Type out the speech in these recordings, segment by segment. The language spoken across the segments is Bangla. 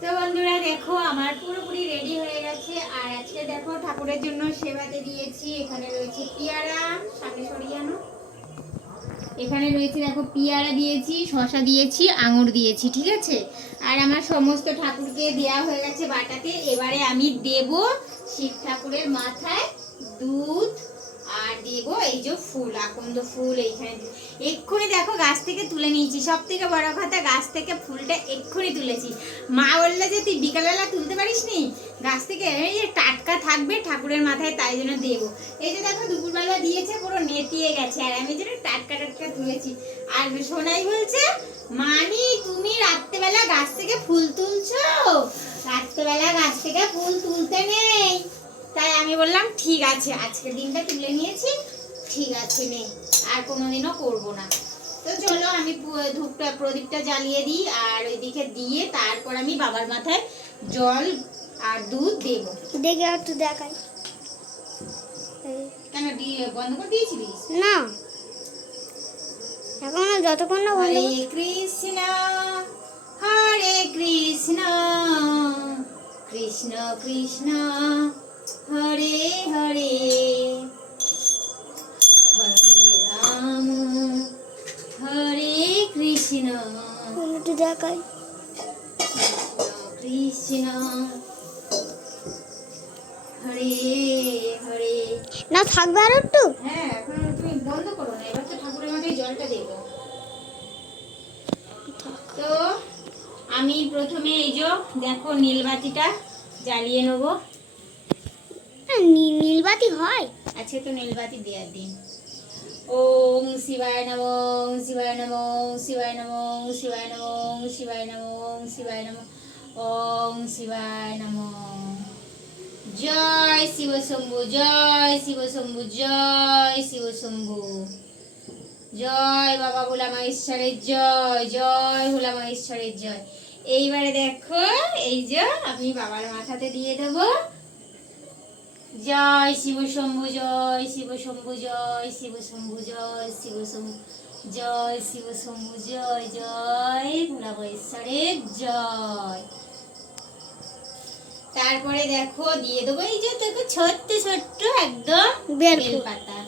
তো বন্ধুরা দেখো আমার পুরোপুরি রেডি হয়ে গেছে। আর আজকে দেখো ঠাকুরের জন্য সেবাতে দিয়েছি। এখানে রয়েছে পেয়ারা, সামনে সরিয়ে আনো। এখানে রয়েছে দেখো পেয়ারা দিয়েছি, শসা দিয়েছি, আঙুর দিয়েছি, ঠিক আছে। আর আমার সমস্ত ঠাকুরকে দেওয়া হয়ে গেছে বাটাতে। এবারে আমি দেব শিব ঠাকুরের মাথায় দুধ আর দেব এই যে ফুল, আকন্দ ফুল। এইখানে এক্ষুনি দেখো গাছ থেকে তুলে নিয়েছি। সব থেকে বড় কথা, গাছ থেকে ফুলটা এক্ষুনি তুলেছি। মা বললে যে তুই বিকালবেলা তুলতে পারিস নি গাছ থেকে, এই যে টাটকা থাকবে ঠাকুরের মাথায়, তাই জন্য দেবো। এই যে দেখো দুপুরবেলা দিয়েছে, পুরো নেতিয়ে গেছে, আর আমি যেন টাটকা টাটকা তুলেছি। আর সোনাই বলছে, মানি তুমি রাত্রেবেলা গাছ থেকে ফুল তুলছো? রাত্রেবেলা গাছ থেকে ফুল তুলতে নেই। তাই আমি বললাম ঠিক আছে, আজকের দিনটা তুলে নিয়েছি, ঠিক আছে নে, আর কোনোদিনও করবো না। তো চলো আমি ধূপটা প্রদীপটা জ্বালিয়ে দিই, আর ওইদিকে দিয়ে তারপর আমি বাবার মাথায় জল আর দুধ দেবো। দেখে একটু দেখাই। কেন বন্ধ করে দিয়েছিলিস? না, এখন যতক্ষণ না বন্ধ। হরে কৃষ্ণ হরে কৃষ্ণ কৃষ্ণ কৃষ্ণ হরে হরে হরে রাম হরে কৃষ্ণ একটু দেখাই। কৃষ্ণ হরে হরে। না থাকবে আর একটু। হ্যাঁ, এখন তুমি বন্ধ করো না, এবার তো ঠাকুরের মাথায় জলটা দেবো। তো আমি প্রথমে এই যে দেখো নীলবাতিটা জ্বালিয়ে নেবো। নীলবাতি হয়? আজকে তো নীলবাতি দেওয়ার দিন। ওং শিবায় নমঃ, ওং শিবায় নমঃ, ওং শিবায় নমঃ, ওং শিবায় নমঃ, ওং শিবায় নমঃ, ওং শিবায় নমঃ, ওং শিবায় নমঃ। জয় শিব শম্ভু, জয় শিব শম্ভু, জয় শিব শম্ভু। জয় বাবা ভোলা মহেশ্বরের জয়, জয় ভোলা মহেশ্বরের জয়। এইবারে দেখো এই যে আমি বাবার মাথাতে দিয়ে দেবো জয় শিব শম্ভু, জয় শিব শম্ভু, জয় শিব শম্ভু, জয় শিব শম্ভু, জয় শিব শম্ভু, জয় জয় ভোলা মহেশ্বরের জয়। তারপরে দেখো দিয়ে দেবো এই যে দেখো ছোট্ট ছোট্ট একদম বেলপাতা।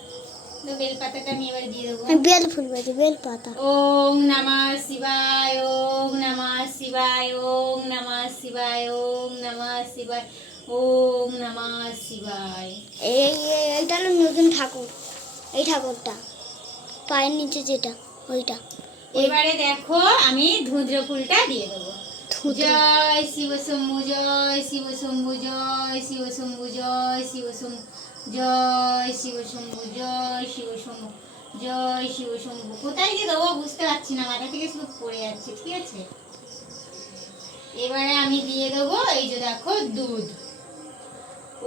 তো বেলপাতাটা আমি এবার দিয়ে দেবো। বেল ফুল বলছি, বেলপাতা। ওং নমঃ শিবায়, ওং নমঃ শিবায়, ওং নমঃ শিবায়, ওং নমঃ শিবায়, ওং নমঃ শিবায়। এইটা হলো নতুন ঠাকুর, এই ঠাকুরটা পায়ের নিচে যেটা, ওইটা। এবারে দেখো আমি ধুদ্র ফুলটা দিয়ে দেবো। জয় শিব শম্ভু, জয় শিব শম্ভু, জয় শিব শম্ভু, জয় শিব শম্ভু, জয় শিব শম্ভু, জয় শিব শম্ভু, জয় শিব শম্ভু। কোথায় দিয়ে দেবো বুঝতে পারছি না, মাথা থেকে শুধু পড়ে যাচ্ছে, ঠিক আছে। এবারে আমি দিয়ে দেবো এই যে দেখো দুধ।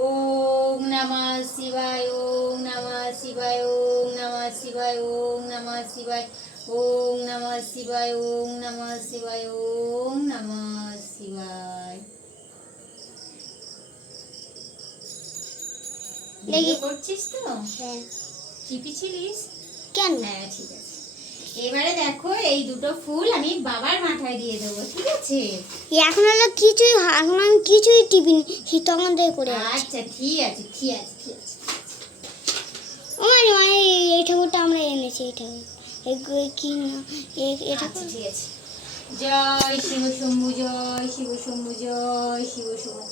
ওং নমঃ শিবায়, ওং নমঃ শিবায়, ওং নমঃ শিবায়, ওং নমঃ শিবায়, ওং নমঃ শিবায়, ওং নমঃ শিবায়, ওং নমঃ শিবায়। লেগে করছিস তো? হ্যাঁ। চিপিছিলিস কেন? হ্যাঁ ঠিক আছে। এবারে দেখো এই দুটো ফুল আমি বাবার মাথায় দিয়ে দেবো, ঠিক আছে। এখন হলো কিছুই, এখন আমি কিছুই টিপিনি, তখন থেকে করে। আচ্ছা ঠিক আছে, ঠিক আছে, ঠিক আছে। ও মানে এই ঠাকুরটা আমরা এনেছি, এই ঠাকুর এই কি না এটা। আচ্ছা ঠিক আছে। জয় শিব শম্ভু, জয় শিব শম্ভু, জয় শিব শম্ভু।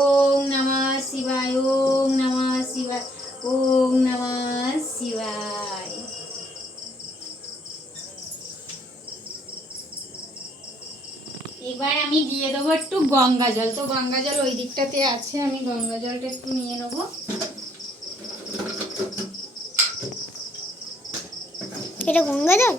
ওং নমঃ শিবায়, ওং নমঃ শিবায়, ওং নমঃ শিবায়। এবার আমি দিয়ে দেবো একটু গঙ্গা জল। তো গঙ্গা জল ওই দিকটাতে আছে, আমি গঙ্গা জলটা একটু নিয়ে নেবো। এটা গঙ্গা জল?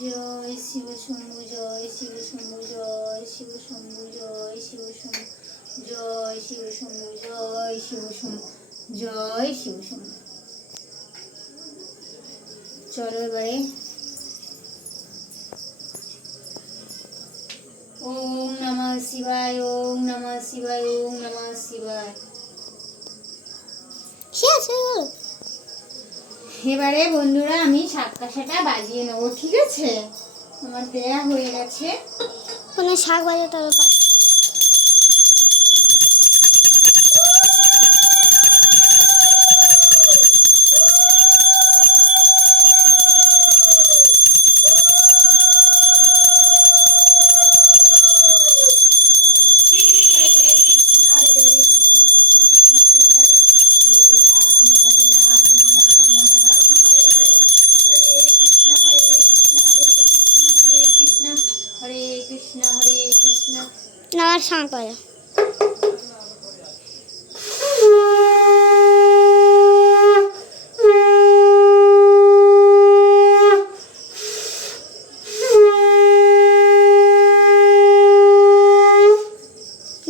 জয় শিব শম্ভু, জয় শিব শম্ভু, জয় শিব শম্ভু, জয় শিব শম্ভু, জয় শিব শম্ভু, জয় শিব শম্ভু, জয় শিব শম্ভু। চলো এবারে ওম নমঃ শিবায়, ওম নমঃ শিবায়, ওম নমঃ শিবায়। এবারে বন্ধুরা আমি শাক কাঁসাটা বাজিয়ে নেবো, ঠিক আছে? আমার দেয়া হয়ে গেছে। কোনো শাক বাজাতে হবে বাস। হরে কৃষ্ণ হরে কৃষ্ণ। না আর শাক বাজা।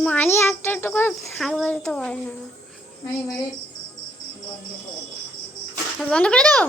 মানে একটা একটু করে শাক বাজাতে পারে না। মানে এবারে বন্ধ করে দাও।